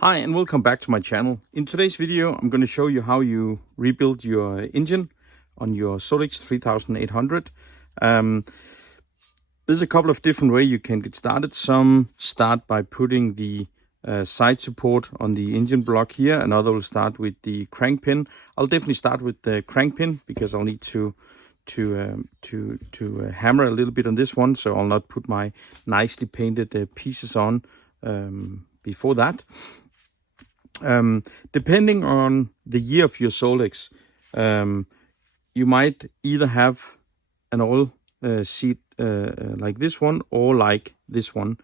Hi and welcome back to my channel. In today's video I'm going to show you how you rebuild your engine on your Solex 3800. There's a couple of different ways you can get started. Some start by putting the side support on the engine block here. Another will start with the crank pin. I'll definitely start with the crank pin because I'll need to hammer a little bit on this one, so I'll not put my nicely painted pieces on before that. Depending on the year of your Solex, you might either have an oil seat like this one or like this one.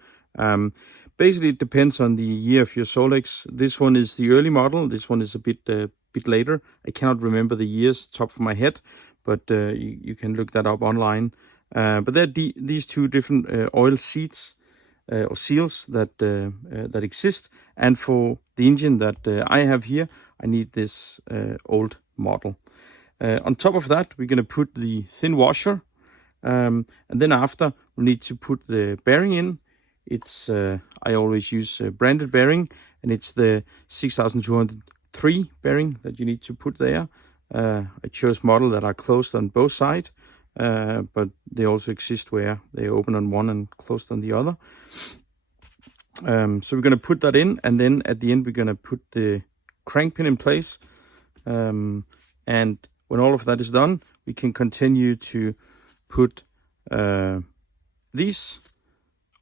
Basically, it depends on the year of your Solex. This one is the early model. This one is a bit later. I cannot remember the years top of my head, but you can look that up online. But there are these two different oil seats or seals that exist, and for the engine that I have here, I need this old model. On top of that, we're going to put the thin washer, and then after we need to put the bearing in. It's I always use branded bearing, and it's the 6203 bearing that you need to put there. I chose models that are closed on both sides, but they also exist where they open on one and closed on the other. So we're going to put that in, and then at the end we're going to put the crank pin in place. And when all of that is done, we can continue to put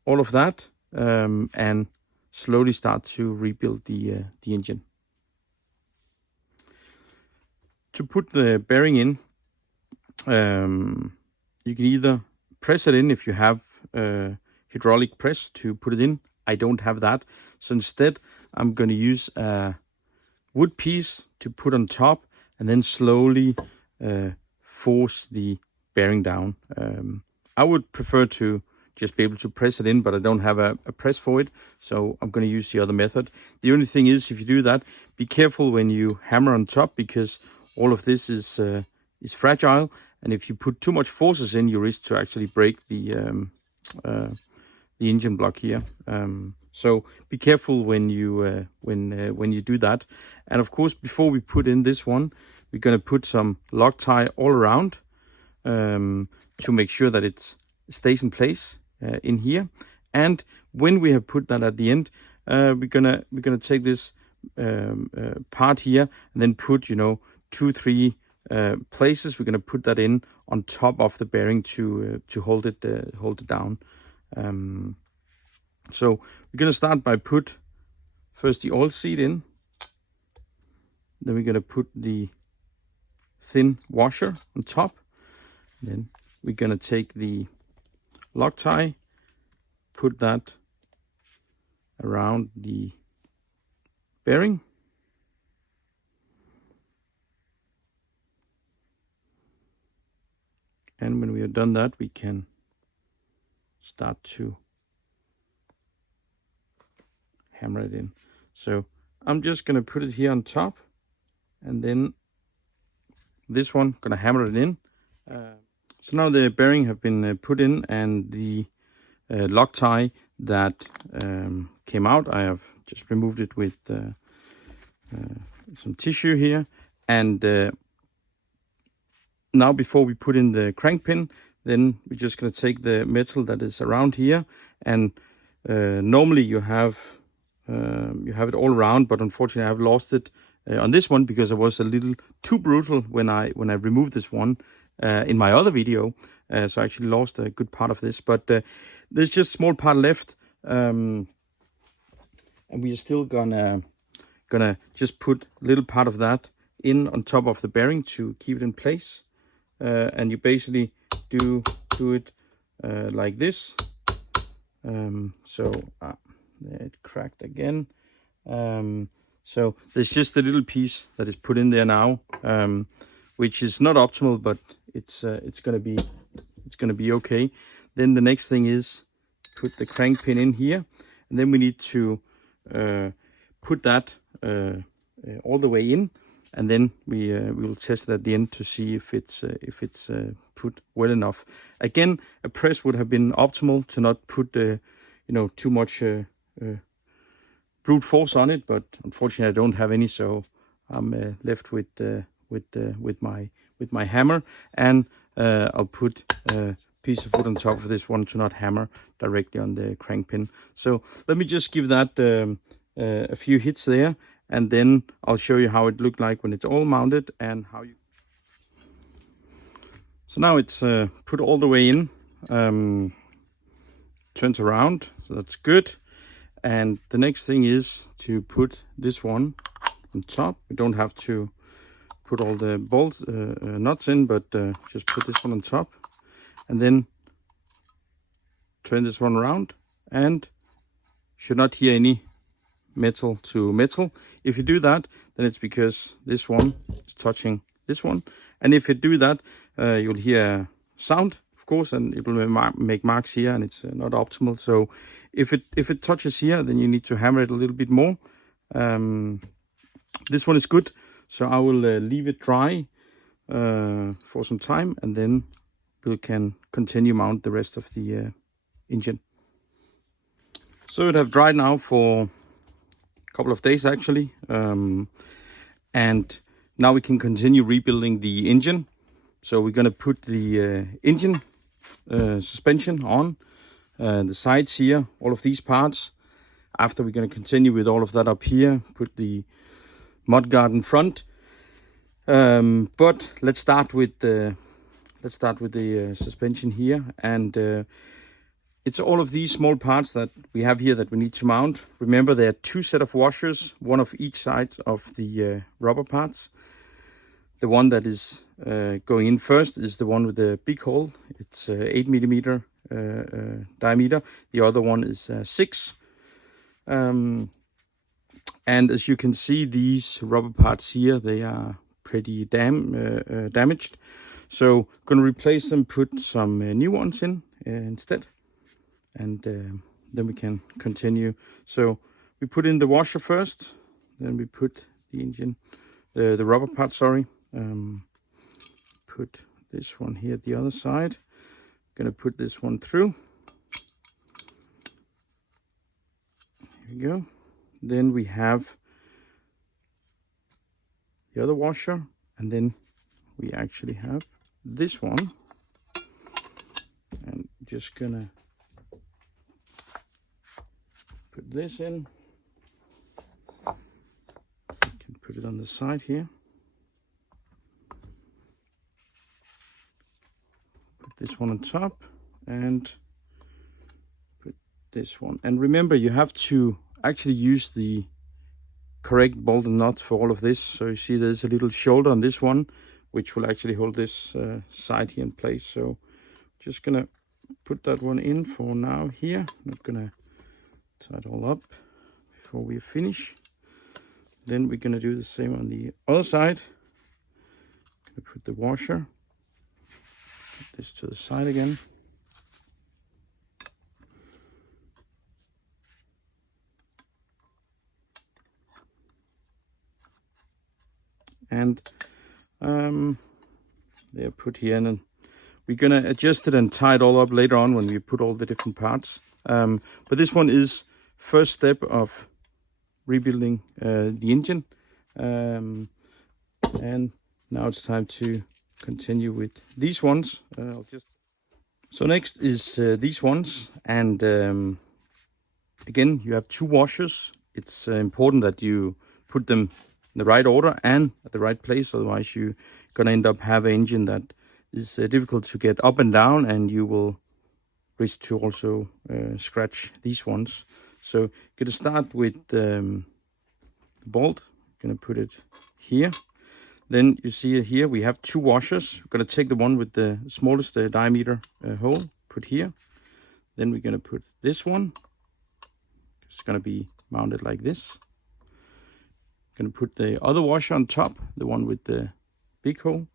all of that, and slowly start to rebuild the engine. To put the bearing in, you can either press it in if you have hydraulic press to put it in. I don't have that, so instead I'm going to use a wood piece to put on top and then slowly force the bearing down. I would prefer to just be able to press it in, but I don't have a press for it, so I'm going to use the other method. The only thing is, if you do that, be careful when you hammer on top, because all of this is fragile, and if you put too much forces in, you risk to actually break the engine block here. So be careful when you do that. And of course, before we put in this one, we're going to put some Loctite all around to make sure that it stays in place in here. And when we have put that at the end, we're gonna take this part here and then put 2-3 places. We're gonna put that in on top of the bearing to hold it down. So we're going to start by put first the oil seat in. Then we're going to put the thin washer on top. Then we're going to take the Loctite, put that around the bearing. And when we have done that, we can start to hammer it in. So I'm just going to put it here on top, and then this one going to hammer it in. So now the bearing have been put in, and the Loctite that came out, I have just removed it with some tissue here. And now before we put in the crank pin, then we're just going to take the metal that is around here, and normally you have it all around, but unfortunately I've lost it on this one because I was a little too brutal when I removed this one in my other video. So I actually lost a good part of this, but there's just a small part left, and we are still gonna just put a little part of that in on top of the bearing to keep it in place. And you basically do it like this. So it cracked again. So there's just a little piece that is put in there now, which is not optimal, but it's gonna be okay. Then the next thing is put the crank pin in here, and then we need to put that all the way in. And then we will test it at the end to see if it's put well enough. Again, a press would have been optimal to not put too much brute force on it, but unfortunately I don't have any, so I'm left with my hammer, and I'll put a piece of wood on top of this one to not hammer directly on the crank pin. So let me just give that a few hits there, and then I'll show you how it looked like when it's all mounted and how you. So now it's put all the way in, turns around, so that's good. And the next thing is to put this one on top. We don't have to put all the bolts, nuts in, but just put this one on top, and then turn this one around, and should not hear any metal to metal. If you do that, then it's because this one is touching this one, and if you do that, you'll hear sound, of course, and it will make marks here, and it's not optimal. So if it touches here, then you need to hammer it a little bit more. This one is good, so I will leave it dry for some time, and then we can continue mount the rest of the engine. So it have dried now for a couple of days actually, and now we can continue rebuilding the engine. So we're going to put the engine suspension on the sides here, all of these parts. After we're going to continue with all of that up here, put the mudguard in front. But let's start with the suspension here, and it's all of these small parts that we have here that we need to mount. Remember, there are two set of washers, one of each side of the rubber parts. The one that is going in first is the one with the big hole. It's 8 millimeter diameter. The other one is 6. And as you can see, these rubber parts here, they are pretty damaged. So I'm going to replace them, put some new ones in instead. And then we can continue. So we put in the washer first, then we put the engine, the rubber part, sorry. Put this one here at the other side. Gonna put this one through. Here we go. Then we have the other washer, and then we actually have this one. And just gonna put this in. You can put it on the side here. This one on top, and put this one. And remember, you have to actually use the correct bolt and nut for all of this. So you see there's a little shoulder on this one, which will actually hold this side here in place. So just gonna put that one in for now here. Not gonna tie it all up before we finish. Then we're gonna do the same on the other side. Gonna put the washer. Put this to the side again. And they're put here, and then we're gonna adjust it and tie it all up later on when we put all the different parts. But this one is first step of rebuilding the engine, and now it's time to continue with these ones. So next is these ones, and again, you have two washers. It's important that you put them in the right order and at the right place, otherwise you're gonna end up have an engine that is difficult to get up and down, and you will risk to also scratch these ones. So gonna start with the bolt. Gonna put it here. Then you see it here, we have two washers. We're gonna take the one with the smallest diameter hole, put here. Then we're gonna put this one. It's gonna be mounted like this. Gonna put the other washer on top, the one with the big hole,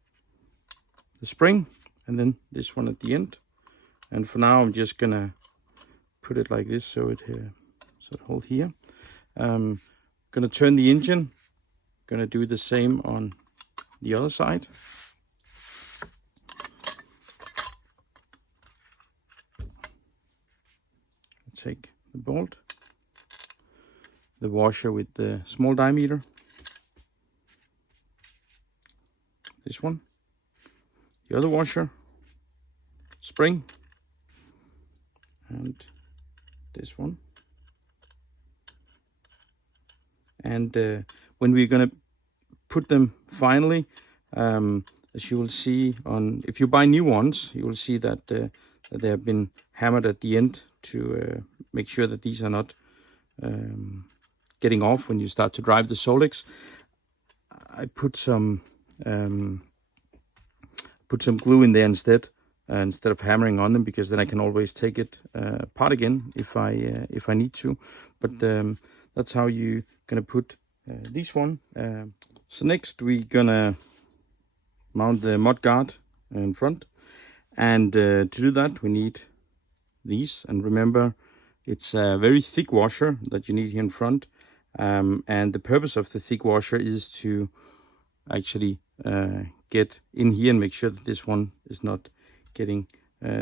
the spring, and then this one at the end. And for now, I'm just gonna put it like this, so it hold here. Gonna turn the engine. Gonna do the same on the other side. Take the bolt, the washer with the small diameter. This one, the other washer, spring, and this one. And when we're gonna put them finally, as you will see on, if you buy new ones, you will see that, that they have been hammered at the end to make sure that these are not getting off when you start to drive the Solex. I put some glue in there instead of hammering on them, because then I can always take it apart again if I need to. But that's how you're gonna put this one. So next we're gonna mount the mud guard in front, and to do that we need these. And remember, it's a very thick washer that you need here in front, and the purpose of the thick washer is to actually get in here and make sure that this one is not getting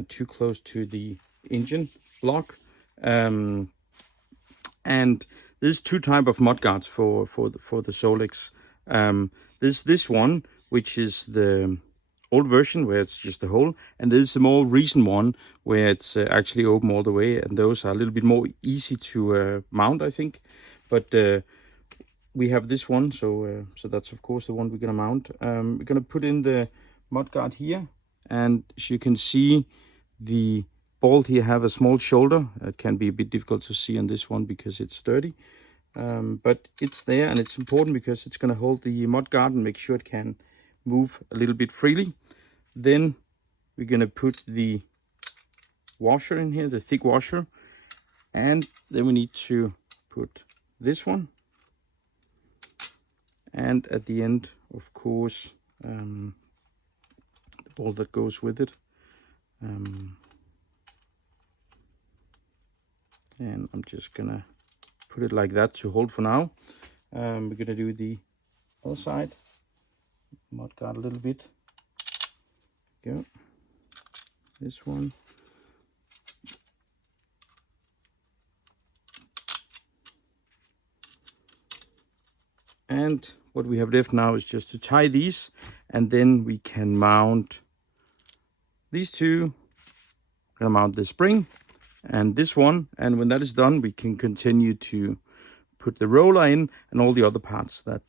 too close to the engine block. And there's two type of mud guards for the Solex. There's this one, which is the old version where it's just a hole, and there's the more recent one where it's actually open all the way, and those are a little bit more easy to mount, I think. But we have this one, so that's of course the one we're gonna mount. We're gonna put in the mud guard here, and as you can see, the bolt here have a small shoulder. It can be a bit difficult to see on this one because it's sturdy, but it's there, and it's important because it's gonna hold the mud guard and make sure it can move a little bit freely. Then we're gonna put the washer in here, the thick washer, and then we need to put this one, and at the end, of course, the bolt that goes with it. And I'm just gonna put it like that to hold for now. We're gonna do the other side. Mud guard a little bit. Go. This one. And what we have left now is just to tie these, and then we can mount these two. I'm gonna mount the spring and this one, and when that is done, we can continue to put the roller in and all the other parts that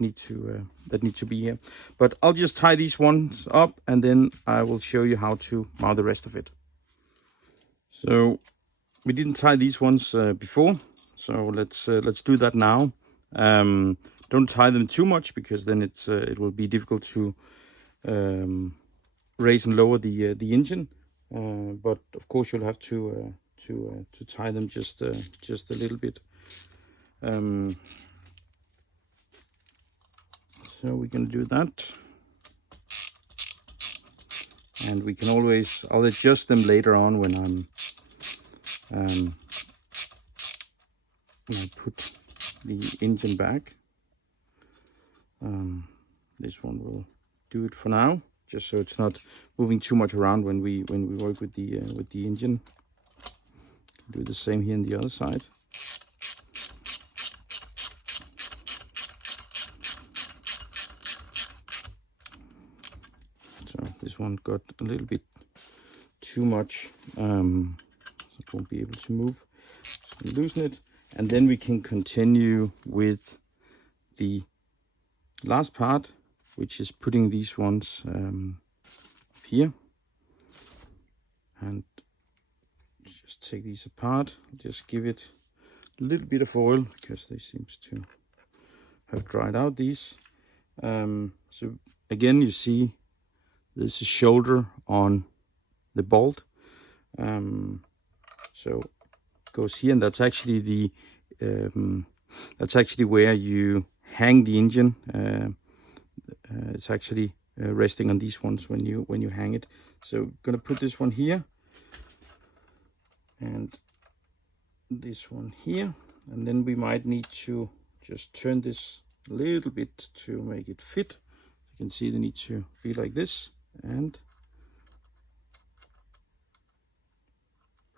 need to be here. But I'll just tie these ones up, and then I will show you how to mount the rest of it. So we didn't tie these ones before, so let's do that now. Don't tie them too much, because then it will be difficult to raise and lower the engine. But of course you'll have to tie them just a little bit. So we're gonna do that, and we can always, I'll adjust them later on when I put the engine back. This one will do it for now, just so it's not moving too much around when we work with the engine. Do the same here on the other side. So this one got a little bit too much, so it won't be able to move. So loosen it, and then we can continue with the last part, which is putting these ones here. And just take these apart, just give it a little bit of oil, because they seem to have dried out these. So again, you see there's a shoulder on the bolt, so it goes here, and that's actually where you hang the engine. It's actually resting on these ones when you hang it. So I'm gonna put this one here, and this one here, and then we might need to just turn this a little bit to make it fit. You can see they need to be like this, and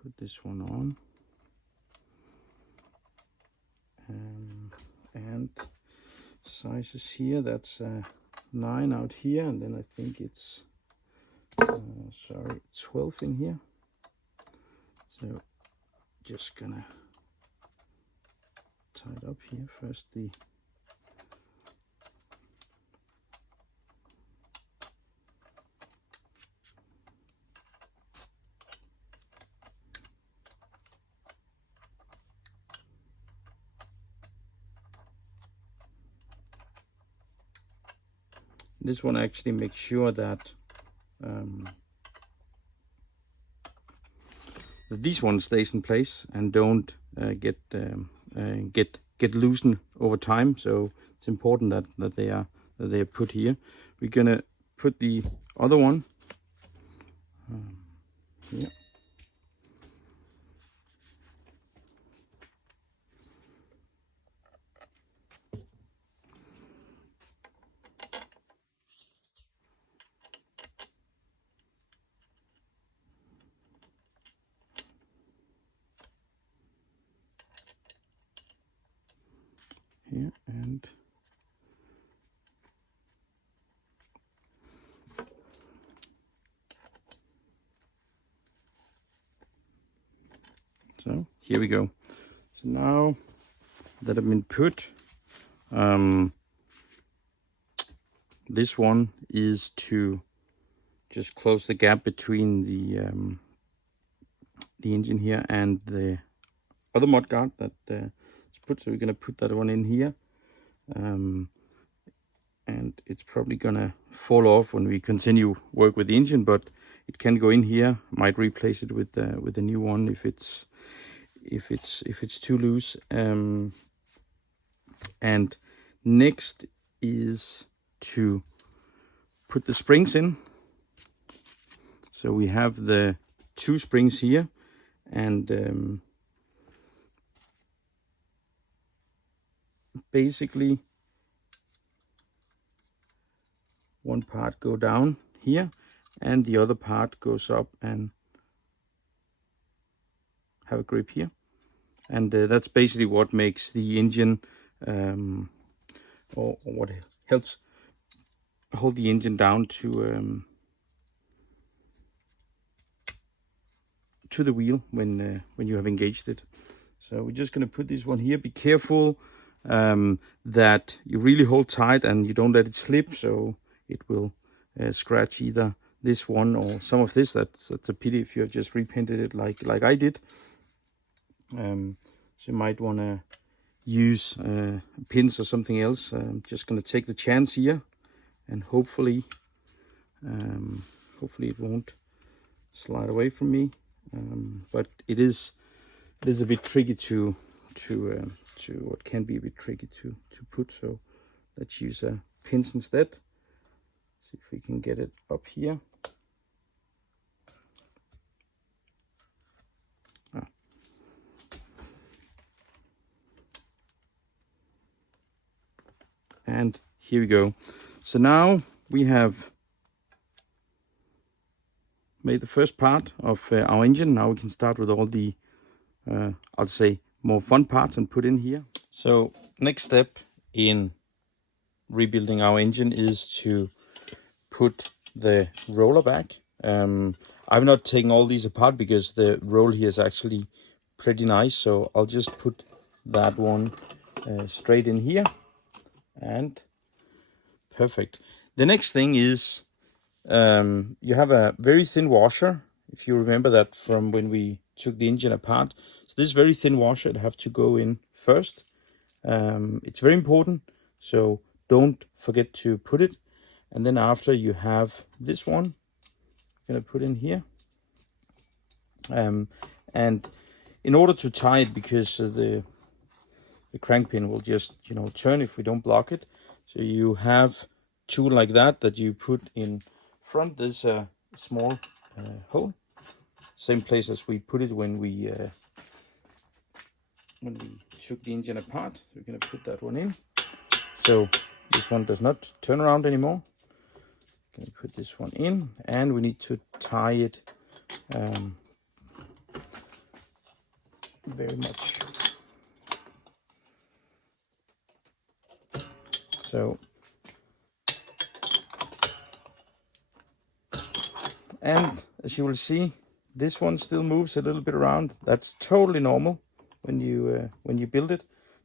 put this one on, different sizes here. That's 9 out here, and then I think it's 12 in here. So just gonna tie it up here first. This one actually makes sure that this one stays in place and don't get loosened over time. So it's important that they are put here. We're gonna put the other one here. Here, and so here we go. So now that I've been put, this one is to just close the gap between the engine here and the other mud guard that put. So we're gonna put that one in here, and it's probably gonna fall off when we continue work with the engine, but it can go in here. Might replace it with a new one if it's too loose. And next is to put the springs in. So we have the 2 springs here, and basically one part go down here and the other part goes up and have a grip here, and that's basically what makes the engine or what helps hold the engine down to the wheel when you have engaged it. So we're just going to put this one here. Be careful that you really hold tight and you don't let it slip, so it will scratch either this one or some of this. That's a pity if you have just repainted it like I did. So you might want to use pins or something else. I'm just going to take the chance here, and hopefully it won't slide away from me. But it is a bit tricky to what can be a bit tricky to put. So let's use pins instead. See if we can get it up here. And here we go. So now we have made the first part of our engine. Now we can start with all the I'll say more fun parts and put in here. So next step in rebuilding our engine is to put the roller back. I've not taken all these apart because the roll here is actually pretty nice, so I'll just put that one straight in here, and perfect. The next thing is you have a very thin washer, if you remember that from when we took the engine apart. So this very thin washer would have to go in first. It's very important, so don't forget to put it. And then after you have this one, I'm gonna put in here. And in order to tie it, because the crank pin will just turn if we don't block it. So you have two like that you put in front. There's a small hole, same place as we put it when we took the engine apart. So we're gonna put that one in. So this one does not turn around anymore. Gonna put this one in, and we need to tie it very much So, and as you will see, this one still moves a little bit around. That's totally normal when you build it.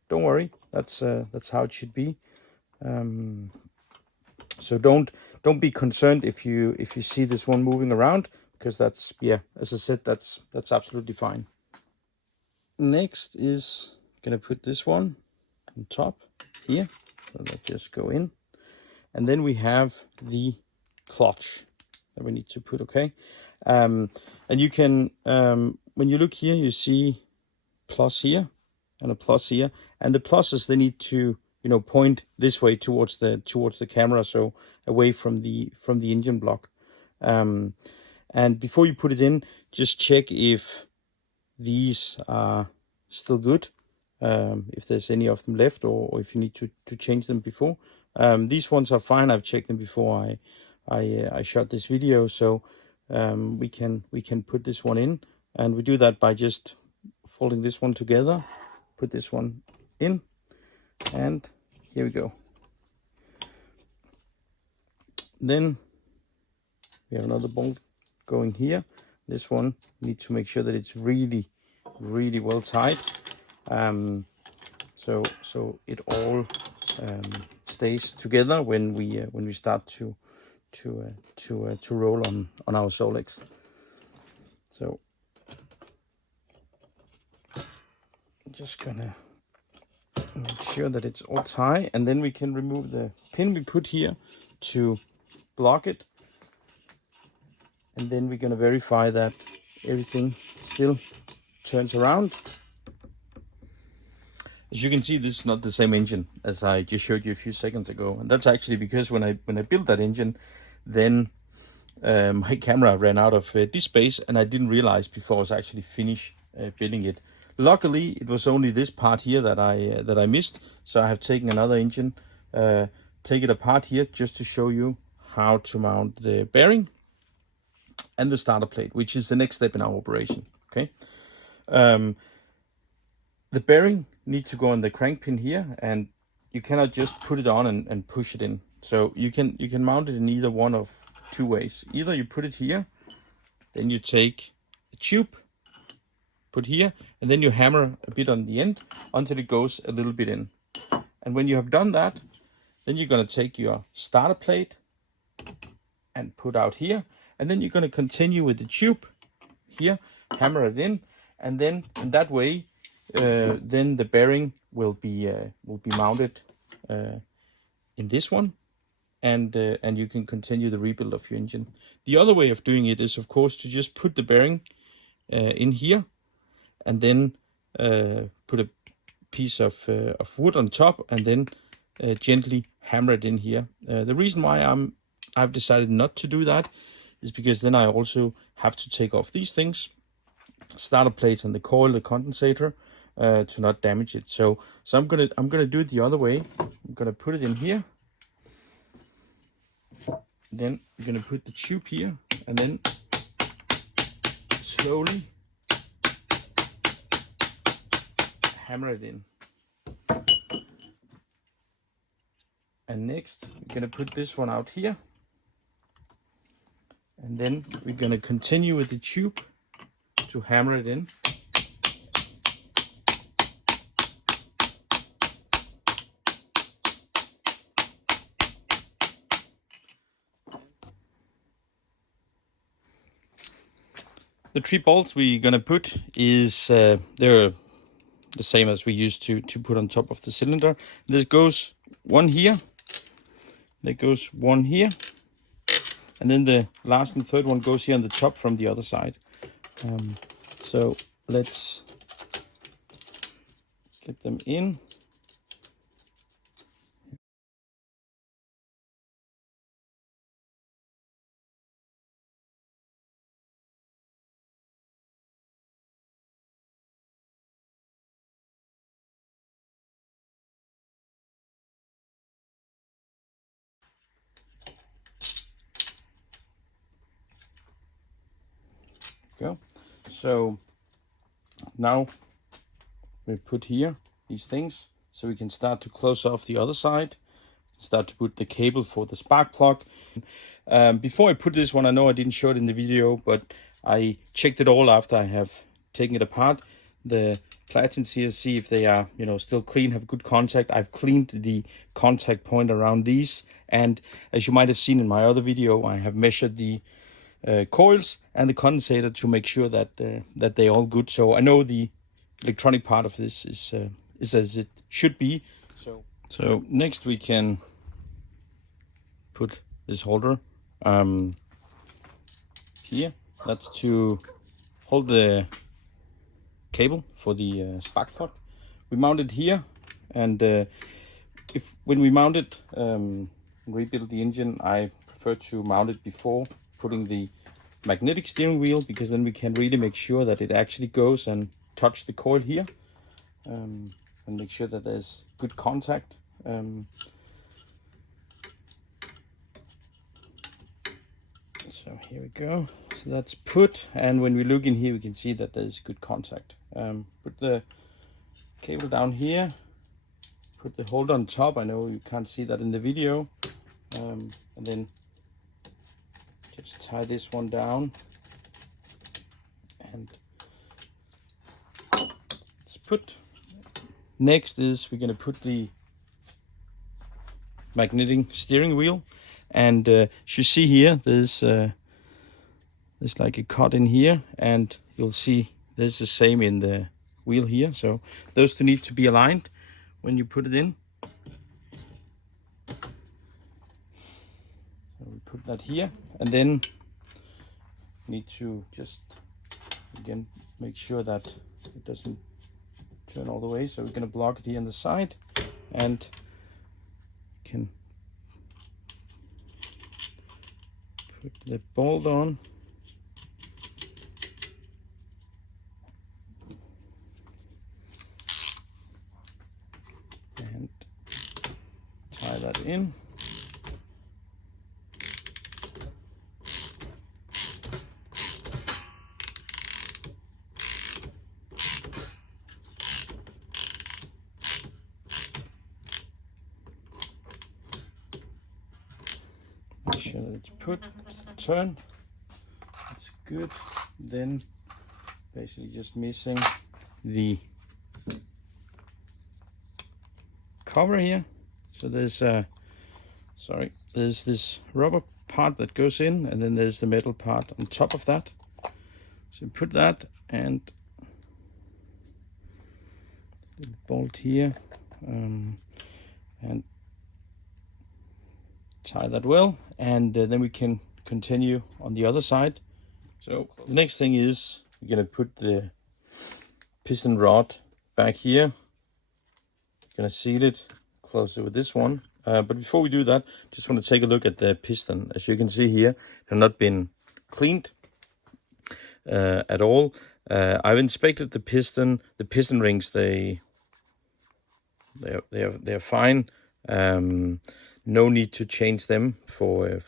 Don't worry, that's how it should be. So don't be concerned if you see this one moving around, because that's, yeah, as I said, that's absolutely fine. Next is gonna put this one on top here, so that just go in, and then we have the clutch that we need to put. Okay, and you can when you look here, you see plus here and a plus here, and the pluses, they need to, you know, point this way towards the camera, so away from the engine block. And before you put it in, just check if these are still good, if there's any of them left, or if you need to change them before. These ones are fine. I've checked them before I shot this video, so we can put this one in, and we do that by just folding this one together, put this one in, and here we go. Then we have another bolt going here. This one, need to make sure that it's really well tight, so it all stays together when we start to roll on our Solex. So I'm just gonna make sure that it's all tight, and then we can remove the pin we put here to block it, and then we're gonna verify that everything still turns around. As you can see, this is not the same engine as I just showed you a few seconds ago, and that's actually because when I built that engine, then my camera ran out of disk space, and I didn't realize before I was actually finished building it. Luckily, it was only this part here that I missed, so I have taken another engine, take it apart here just to show you how to mount the bearing and the starter plate, which is the next step in our operation. Okay, the bearing needs to go on the crank pin here, and you cannot just put it on and push it in. So you can mount it in either one of two ways. Either you put it here, then you take a tube, put here, and then you hammer a bit on the end until it goes a little bit in. And when you have done that, then you're going to take your starter plate and put out here, and then you're going to continue with the tube here, hammer it in, and then in that way, then the bearing will be mounted in this one, and you can continue the rebuild of your engine. The other way of doing it is, of course, to just put the bearing in here, and then put a piece of wood on top, and then gently hammer it in here. The reason why I've decided not to do that is because then I also have to take off these things, starter plates and the coil, the condensator, to not damage it. So I'm gonna do it the other way. I'm gonna put it in here, then I'm gonna put the tube here, and then slowly hammer it in. And next we're gonna put this one out here, and then we're gonna continue with the tube to hammer it in. The 3 bolts we're gonna put is they're the same as we used to put on top of the cylinder. This goes one here, there goes one here, and then the last and third one goes here on the top from the other side. So let's get them in. Go. So now we put here these things, so we can start to close off the other side. start to put the cable for the spark plug. Before I put this one, I know I didn't show it in the video, but I checked it all after I have taken it apart. The platins here, see if they are, you know, still clean, have good contact. I've cleaned the contact point around these, and as you might have seen in my other video, I have measured the coils and the condensator to make sure that that they're all good. So I know the electronic part of this is as it should be. So next we can put this holder here. That's to hold the cable for the spark plug. We mount it here, and when we mount it, rebuild the engine, I prefer to mount it before putting the magnetic steering wheel, because then we can really make sure that it actually goes and touch the coil here, and make sure that there's good contact. So here we go. So that's put, and when we look in here, we can see that there's good contact. Put the cable down here, put the holder on top. I know you can't see that in the video, and then just tie this one down, and it's put. Next is we're going to put the magnetic steering wheel, and as you see here, there's like a cut in here, and you'll see there's the same in the wheel here. So those two need to be aligned when you put it in. So we put that here, and then need to just again make sure that it doesn't turn all the way. So we're going to block it here on the side, and can put the bolt on, and tie that in. Make sure that it's put, turn, that's good. Then basically just missing the cover here. So there's there's this rubber part that goes in, and then there's the metal part on top of that. So put that and bolt here, and tie that well, and then we can continue on the other side. So the next thing is we're going to put the piston rod back here. Going to seal it closer with this one, but before we do that, just want to take a look at the piston. As you can see here, they've not been cleaned at all. I've inspected the piston rings. They're fine. No need to change them for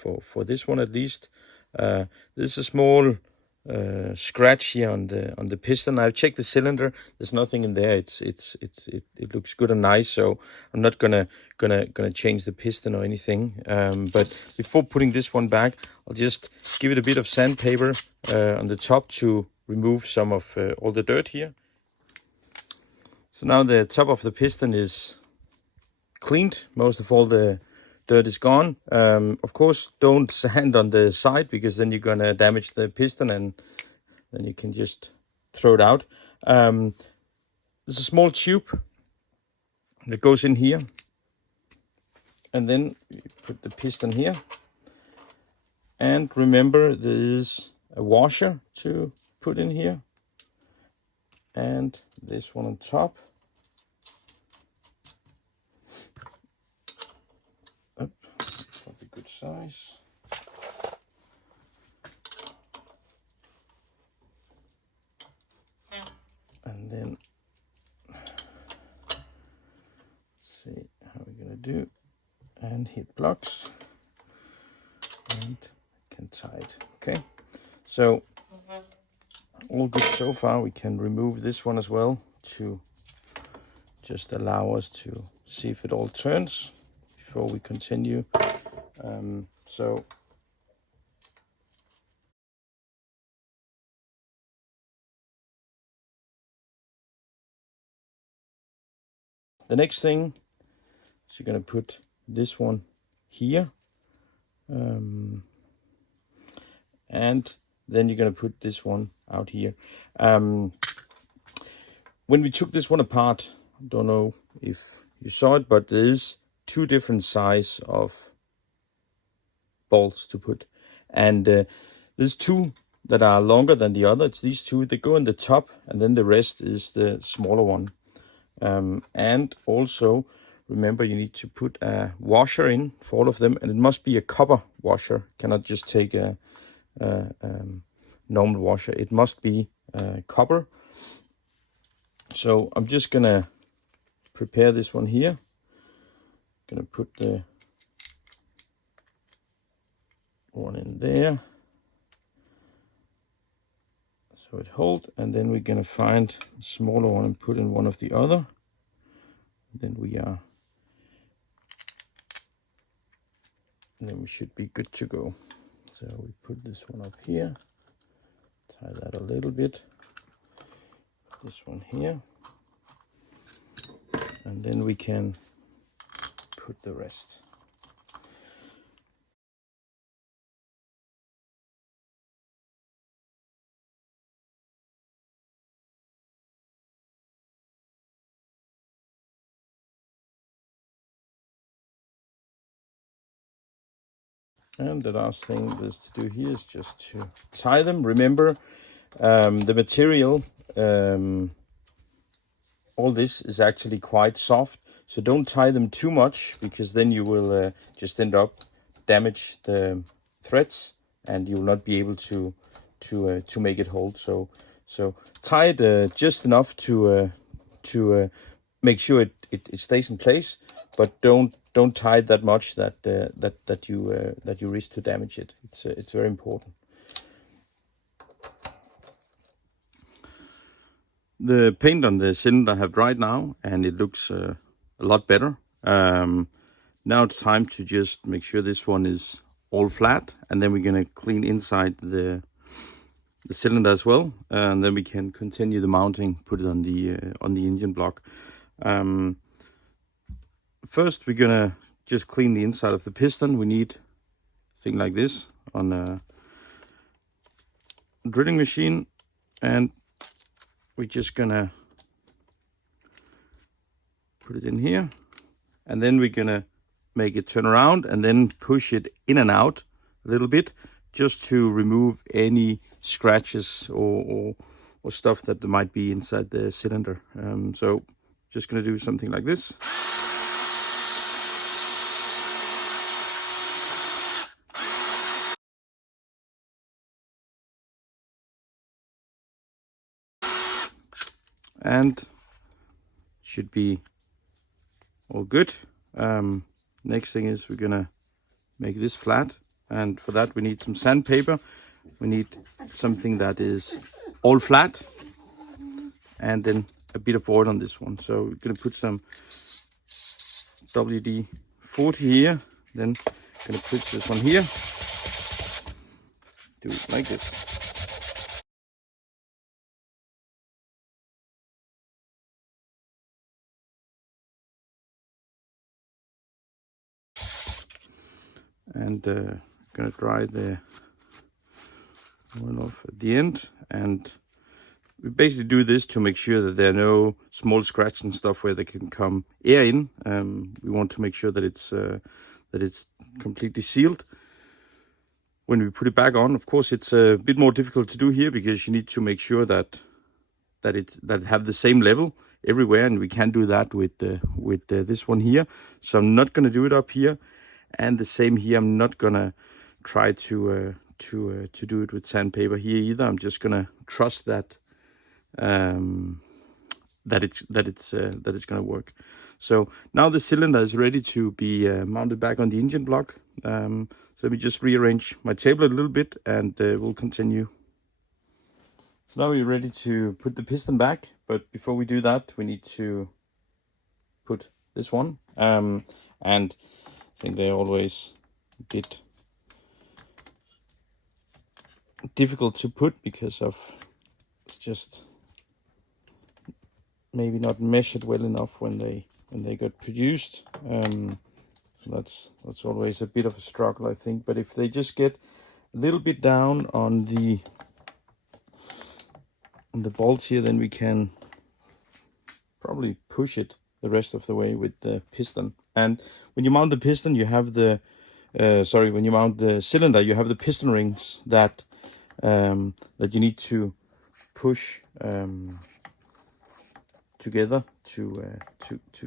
this one at least. There's a small scratch here on the piston. I've checked the cylinder. There's nothing in there. It looks good and nice. So I'm not gonna change the piston or anything. But before putting this one back, I'll just give it a bit of sandpaper on the top to remove some of all the dirt here. So now the top of the piston is cleaned. Most of all the dirt is gone. Of course, don't sand on the side, because then you're gonna damage the piston, and then you can just throw it out. There's a small tube that goes in here, and then you put the piston here. And remember, there is a washer to put in here, and this one on top. Good size. And then see how we're gonna do, and hit blocks, and can tie it. Okay, so all good so far. We can remove this one as well to just allow us to see if it all turns before we continue. So the next thing is you're going to put this one here, and then you're going to put this one out here. When we took this one apart, I don't know if you saw it, but there is 2 different size of bolts to put, and there's 2 that are longer than the other. It's these 2 that go in the top, and then the rest is the smaller one. And also remember, you need to put a washer in for all of them, and it must be a copper washer. Cannot just take a normal washer. It must be copper. So I'm just gonna prepare this one here. Gonna put the one in there so it holds, and then we're gonna find a smaller one and put in one of the other. Then we should be good to go. So we put this one up here, tie that a little bit, this one here, and then we can put the rest. And the last thing is to do here is just to tie them. Remember, the material, all this is actually quite soft, so don't tie them too much, because then you will just end up damage the threads, and you will not be able to make it hold. So tie it just enough to make sure it stays in place, but don't tie it that much that you risk to damage it. It's very important. The paint on the cylinder have dried now, and it looks a lot better. Now it's time to just make sure this one is all flat, and then we're gonna clean inside the cylinder as well, and then we can continue the mounting, put it on the engine block. First, we're gonna just clean the inside of the piston. We need a thing like this on a drilling machine, and we're just gonna put it in here, and then we're gonna make it turn around and then push it in and out a little bit, just to remove any scratches or stuff that might be inside the cylinder. So just gonna do something like this. And should be all good. Next thing is we're gonna make this flat, and for that we need some sandpaper. We need something that is all flat, and then a bit of oil on this one. So we're gonna put some WD-40 here, then gonna put this one here, do it like this. And gonna dry the oil off at the end, and we basically do this to make sure that there are no small scratches and stuff where there can come air in. We want to make sure that it's completely sealed. When we put it back on, of course, it's a bit more difficult to do here, because you need to make sure that it have the same level everywhere, and we can't do that with this one here. So I'm not gonna do it up here. And the same here, I'm not gonna try to do it with sandpaper here either. I'm just gonna trust that it's gonna work. So now the cylinder is ready to be mounted back on the engine block. So let me just rearrange my table a little bit, and we'll continue. So now we're ready to put the piston back, but before we do that, we need to put this one. And think they're always a bit difficult to put because of it's just maybe not measured well enough when they got produced. That's always a bit of a struggle, I think. But if they just get a little bit down on the bolts here, then we can probably push it the rest of the way with the piston. And when you mount the piston, you have the when you mount the cylinder, you have the piston rings that that you need to push together to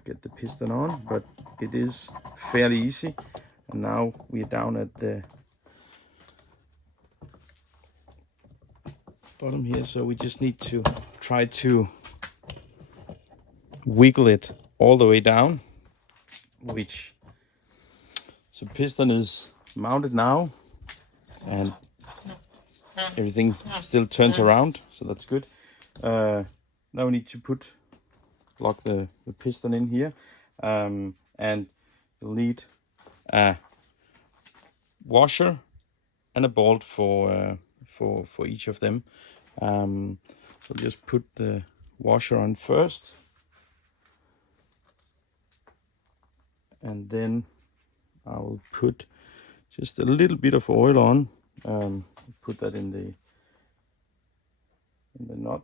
get the piston on. But it is fairly easy. And now we're down at the bottom here, so we just need to try to wiggle it all the way down, so piston is mounted now, and everything still turns around, so that's good. Now we need to lock the piston in here, and you'll need a washer and a bolt for each of them. So just put the washer on first, and then I will put just a little bit of oil on. Put that in the nut.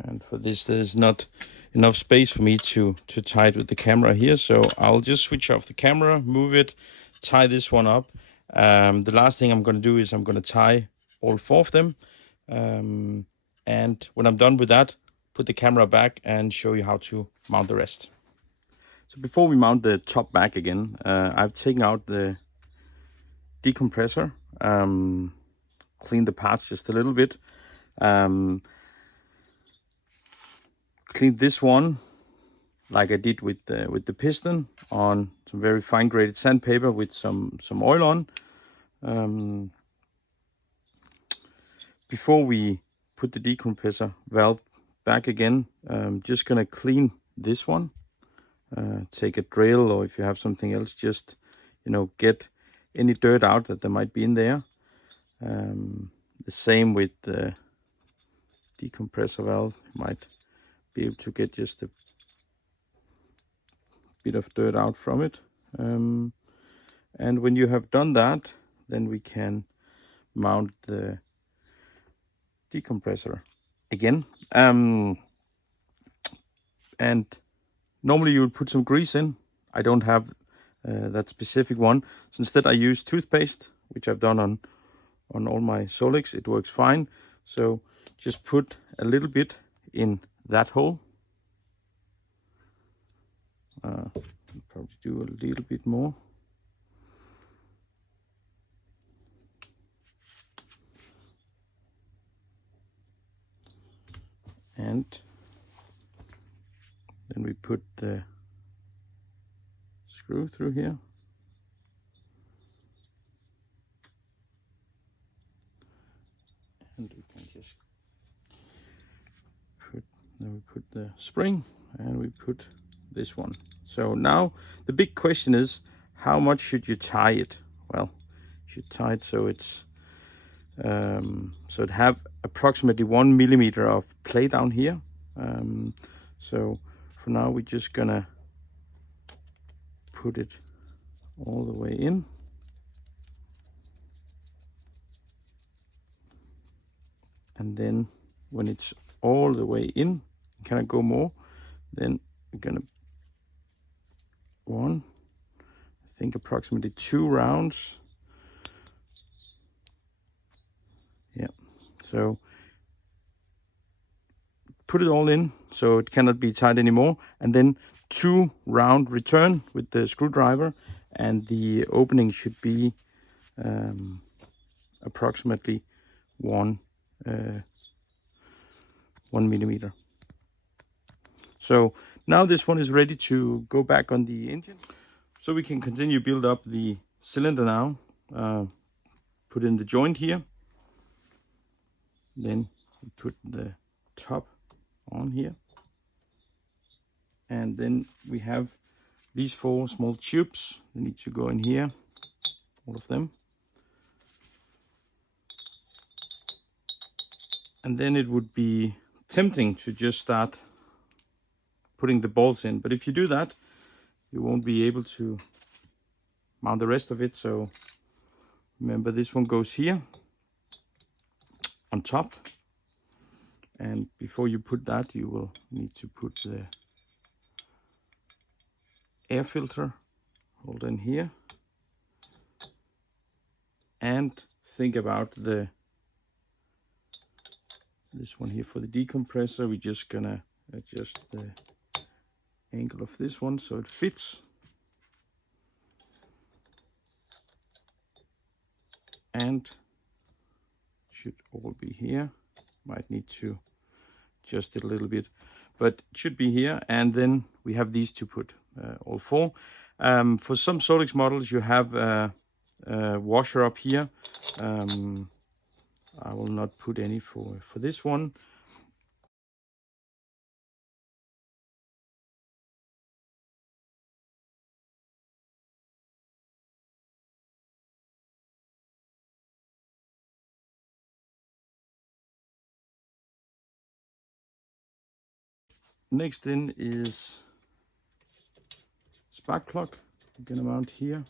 And for this, there's not enough space for me to tie it with the camera here. So I'll just switch off the camera, move it, tie this one up. The last thing I'm going to do is I'm going to tie all 4 of them. And when I'm done with that, put the camera back and show you how to mount the rest. So before we mount the top back again, I've taken out the decompressor, cleaned the parts just a little bit. Cleaned this one like I did with the piston on some very fine graded sandpaper with some oil on. Before we put the decompressor valve back again, I'm just gonna clean this one. Take a drill, or if you have something else, just get any dirt out that there might be in there. The same with the decompressor valve. You might be able to get just a bit of dirt out from it. And when you have done that, then we can mount the decompressor again. And normally you would put some grease in. I don't have that specific one, so instead I use toothpaste, which I've done on all my Solex. It works fine. So just put a little bit in that hole. Probably do a little bit more. And then we put the screw through here. And we can just then we put the spring, and we put this one. So now the big question is, how much should you tie it? Well, you should tie it so it's so it have approximately 1 millimeter of play down here. So for now we're just gonna put it all the way in. And then when it's all the way in, can I go more? Then we're gonna I think approximately 2 rounds. Yeah, so put it all in so it cannot be tight anymore, and then 2 round return with the screwdriver, and the opening should be approximately 1 millimeter. So now this one is ready to go back on the engine. So we can continue build up the cylinder now. Put in the joint here. Then we put the top on here. And then we have these 4 small tubes. They need to go in here, all of them. And then it would be tempting to just start putting the bolts in. But if you do that, you won't be able to mount the rest of it. So remember, this one goes here on top. And before you put that, you will need to put the air filter hold in here. And think about this one here for the decompressor. We're just gonna adjust the angle of this one so it fits. And should all be here. Might need to adjust it a little bit, but it should be here. And then we have these to put, all 4. For some Solex models, you have a washer up here. I will not put any for this one. Next in is spark plug. We're gonna mount here.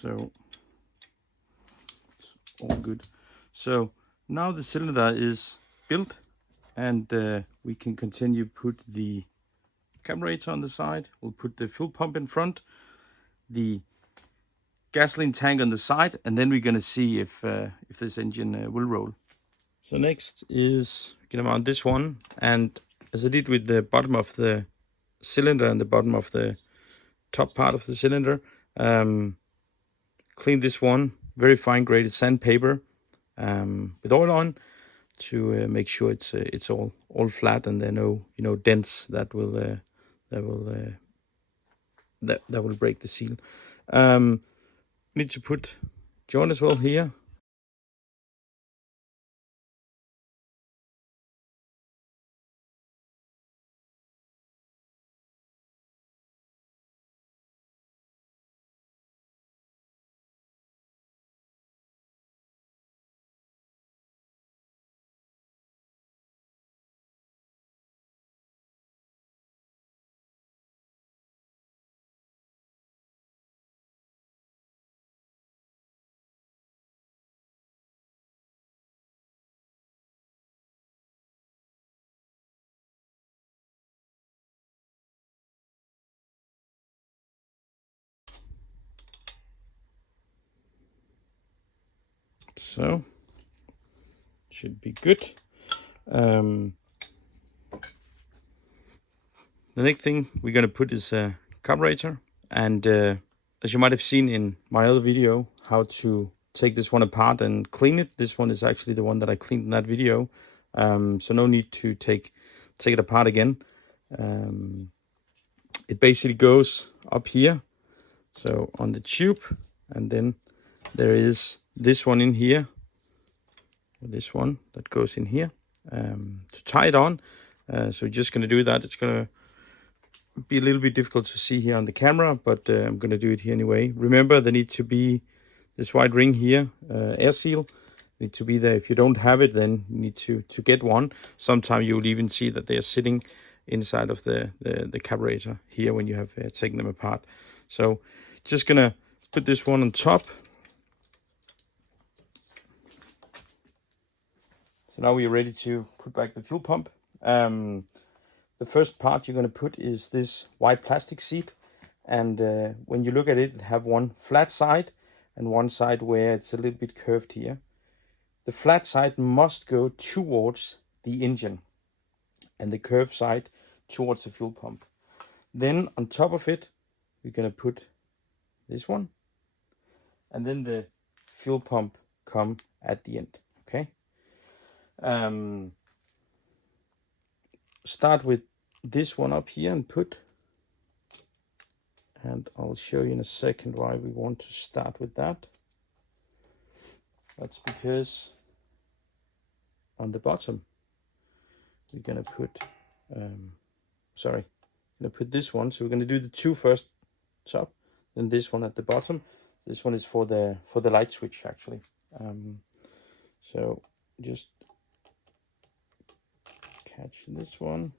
So it's all good. So now the cylinder is built, and we can continue put the carburetor on the side. We'll put the fuel pump in front, the gasoline tank on the side, and then we're gonna see if this engine will roll. So next is we're gonna mount this one, and as I did with the bottom of the cylinder and the bottom of the top part of the cylinder, clean this one, very fine graded sandpaper with oil on to make sure it's all flat and there are no dents that will break the seal. Need to put joint as well here. So should be good. The next thing we're gonna put is a carburetor, and as you might have seen in my other video how to take this one apart and clean it, this one is actually the one that I cleaned in that video. So no need to take it apart again. It basically goes up here, so on the tube, and then there is this one in here, this one that goes in here to tie it on. So we're just going to do that. It's going to be a little bit difficult to see here on the camera, but I'm going to do it here anyway. Remember, there needs to be this white ring here, air seal, need to be there. If you don't have it, then you need to get one. Sometimes you will even see that they are sitting inside of the carburetor here when you have taken them apart. So just gonna put this one on top, So now we're ready to put back the fuel pump. The first part you're going to put is this white plastic seat. And when you look at it, it have one flat side and one side where it's a little bit curved here. The flat side must go towards the engine and the curved side towards the fuel pump. Then on top of it, we're going to put this one. And then the fuel pump come at the end, okay? Start with this one up here and put, and I'll show you in a second why we want to start with that. That's because on the bottom we're gonna put put this one. So we're gonna do the two first top, then this one at the bottom. This one is for the light switch actually. So just catch this one.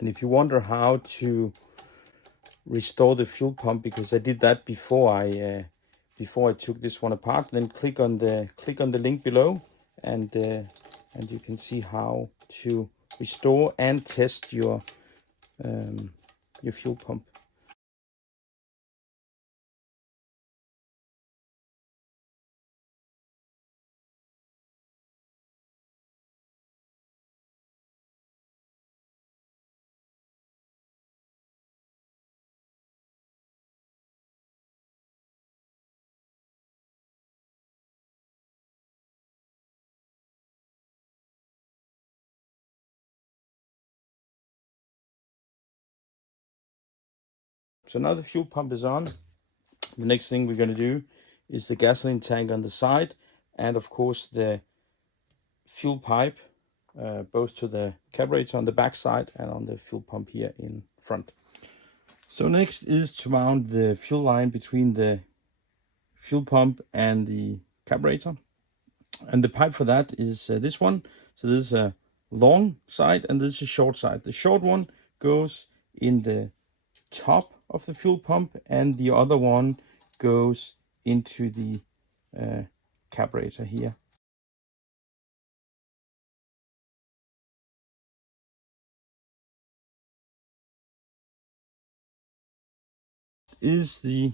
And if you wonder how to restore the fuel pump, because I did that before I took this one apart, then click on the link below, and you can see how to restore and test your fuel pump. So now the fuel pump is on. The next thing we're going to do is the gasoline tank on the side, and of course the fuel pipe, both to the carburetor on the back side and on the fuel pump here in front. So next is to mount the fuel line between the fuel pump and the carburetor. And the pipe for that is this one. So this is a long side and this is a short side. The short one goes in the top of the fuel pump and the other one goes into the carburetor here. Is the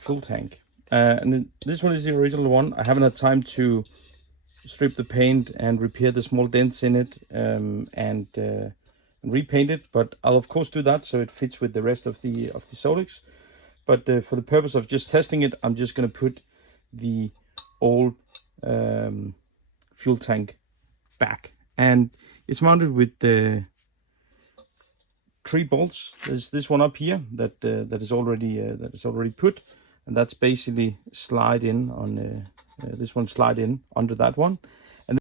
fuel tank. And this one is the original one. I haven't had time to strip the paint and repair the small dents in it and repaint it, but I'll of course do that so it fits with the rest of the Solex. But for the purpose of just testing it, I'm just going to put the old fuel tank back, and it's mounted with the 3 bolts. There's this one up here that is already put, and that's basically slide in on this one, slide in under that one,